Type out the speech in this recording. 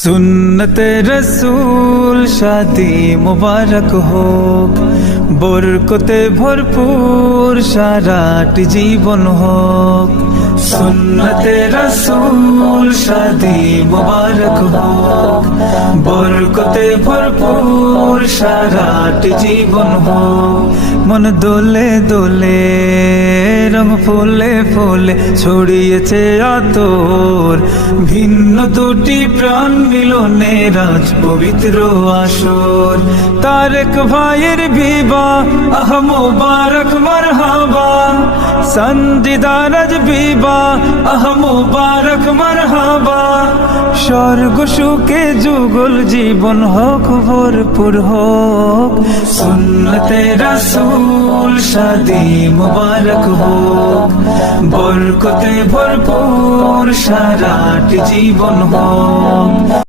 सुन्नते रसूल शादी मुबारक होक, बरकते भरपूर साराटी जीवन होक। सुन्नते रसूल शादी मुबारक होक, बरकते भरपूर साराटी जीवन होक। मन दोले दोले रंग फुले फुले ছড়িয়েছে আতর, ভিন্ন দুটি প্রাণ মিলনে রাজ পবিত্র আসর। তারেক ভাইয়ের বিবাহ আহ মুবারক মারহাবা, সঞ্জিদার আজ বিবাহ আহ মুবারক মারহাবা। স্বর্গ সুখে যুগল জীবন হোক ভরপুর হোক, সুন্নতে রাসূল শাদি মুবারক হোক, বরকতে ভরপুর সারাটি জীবন হোক।